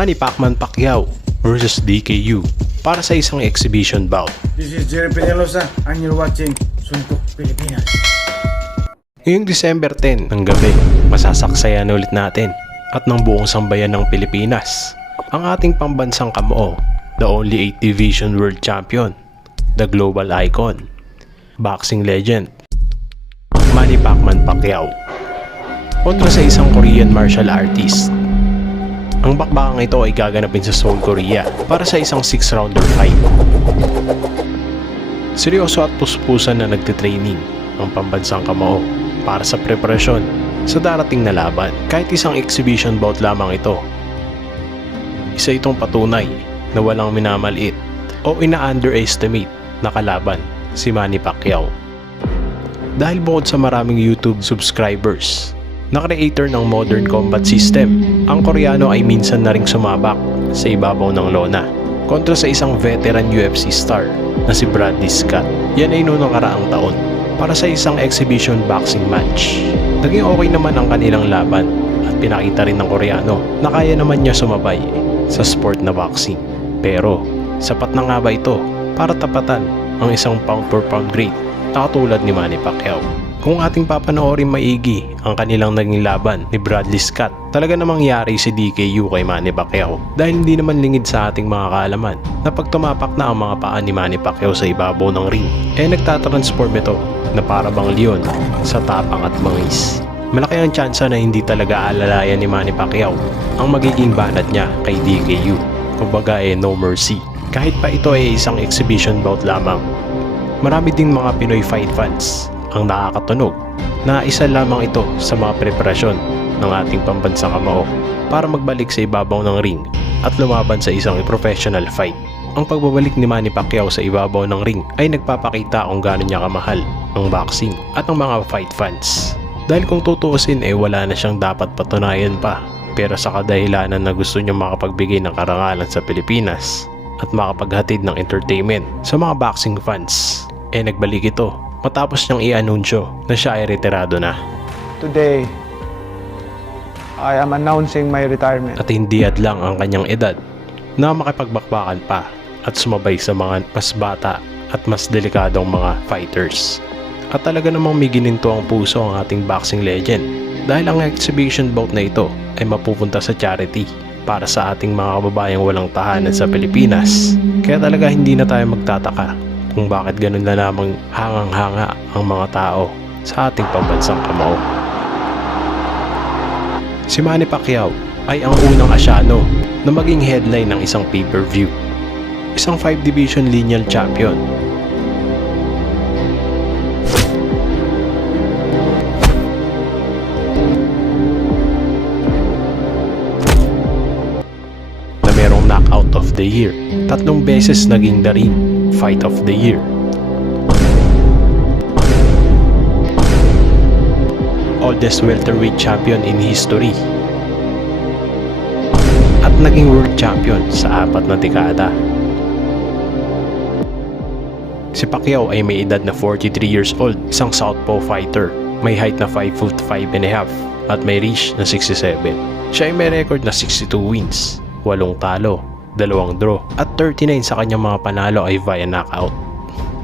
Manny Pacquiao versus DKU para sa isang exhibition bout. This is Jerry Peñalosa and you're watching Suntok Pilipinas. Ngayong December 10 ng gabi, masasaksayan ulit natin at ng buong sambayan ng Pilipinas ang ating pambansang kamuo, the only 8 Division World Champion, the global icon, boxing legend, Manny Pacquiao, kontra sa isang Korean martial artist. Ang bakbakang ito ay gaganapin sa Seoul, Korea para sa isang 6-rounder fight. Seryoso at puspusan na nagtitraining ang pambansang kamuo para sa preparasyon sa darating na laban. Kahit isang exhibition bout lamang ito, isa itong patunay na walang minamaliit o ina-underestimate na kalaban si Manny Pacquiao. Dahil bukod sa maraming YouTube subscribers na creator ng modern combat system, ang Koreano ay minsan na ring sumabak sa ibabaw ng lona kontra sa isang veteran UFC star na si Bradley Scott. Yan ay noong nakaraang taon para sa isang exhibition boxing match. Naging okay naman ang kanilang laban at pinakita rin ng Koreano na kaya naman niya sumabay sa sport na boxing. Pero sapat na nga ba ito para tapatan ang isang pound for pound great na katulad ni Manny Pacquiao? Kung ating papanoorin maigi ang kanilang naging laban ni Bradley Scott, talaga namang yari si DKU kay Manny Pacquiao dahil hindi naman lingid sa ating mga kaalaman na pag tumapak na ang mga paa ni Manny Pacquiao sa ibabaw ng ring, nagtatransform ito na para bang leon sa tapang at mangis. Malaki ang tsansa na hindi talaga alalayan ni Manny Pacquiao ang magiging banat niya kay DKU. Kumbaga no mercy. Kahit pa ito ay isang exhibition bout lamang, marami din mga Pinoy fight fans ang nakakatunog na isa lamang ito sa mga preparasyon ng ating pambansang kamuo para magbalik sa ibabaw ng ring at lumaban sa isang professional fight. Ang pagbabalik ni Manny Pacquiao sa ibabaw ng ring ay nagpapakita kung gaano niya kamahal ang boxing at ang mga fight fans. Dahil kung tutuusin wala na siyang dapat patunayan pa, pero sa kadahilanan na gusto niya makapagbigay ng karangalan sa Pilipinas at makapaghatid ng entertainment sa mga boxing fans, nagbalik ito matapos niyang i-anunsyo na siya ay retirado na. Today, I am announcing my retirement. At hindi adlang ang kanyang edad na makipagbakbakan pa at sumabay sa mga mas bata at mas delikadong mga fighters. At talaga namang may gininto ang puso ang ating boxing legend dahil ang exhibition bout na ito ay mapupunta sa charity para sa ating mga kababayang walang tahanan sa Pilipinas. Kaya talaga hindi na tayo magtataka kung bakit ganun na lamang hangang-hanga ang mga tao sa ating pambansang kamuo. Si Manny Pacquiao ay ang unang Asyano na maging headline ng isang pay-per-view. Isang 5 division lineal champion. Na merong knockout of the year. 3 beses naging daring Fight of the Year. Oldest welterweight champion in history. At naging world champion sa 4 na dekada. Si Pacquiao ay may edad na 43 years old, isang southpaw fighter. May height na 5'5" at may reach na 67. Siya ay may record na 62 wins, 8 talo, 2 draw at 39 sa kanyang mga panalo ay via knockout.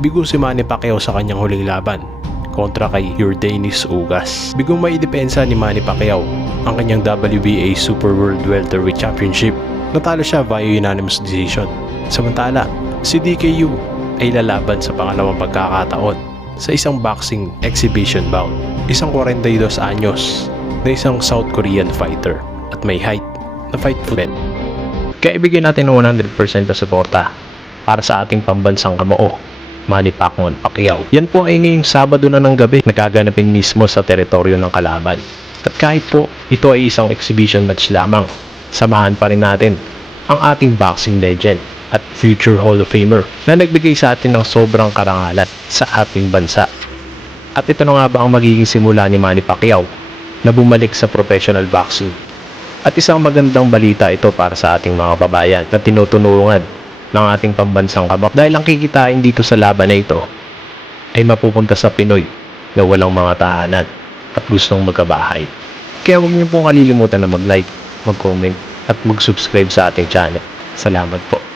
Bigo si Manny Pacquiao sa kanyang huling laban kontra kay Yordenis Ugas. Bigong may depensa ni Manny Pacquiao ang kanyang WBA Super World Welterweight Championship. Natalo siya via unanimous decision. Samantala, si DKU ay lalaban sa pangalawang pagkakataon sa isang boxing exhibition bout. Isang 42 anyos na isang South Korean fighter at may height na 5'10". Kaya ibigay natin ng 100% na suporta para sa ating pambansang kamuo, Manny Pacquiao. Yan po ay ngayong Sabado na ng gabi nagaganapin mismo sa teritoryo ng kalaban. At kahit po ito ay isang exhibition match lamang, samahan pa rin natin ang ating boxing legend at future Hall of Famer na nagbigay sa atin ng sobrang karangalan sa ating bansa. At ito na nga ba ang magiging simula ni Manny Pacquiao na bumalik sa professional boxing? At isang magandang balita ito para sa ating mga babayan na tinutulungan ng ating pambansang kamuo dahil ang kikitain dito sa laban na ito ay mapupunta sa Pinoy na walang mga tahanan at gustong magkabahay. Kaya huwag niyo pong kalilimutan na mag-like, mag-comment at mag-subscribe sa ating channel. Salamat po.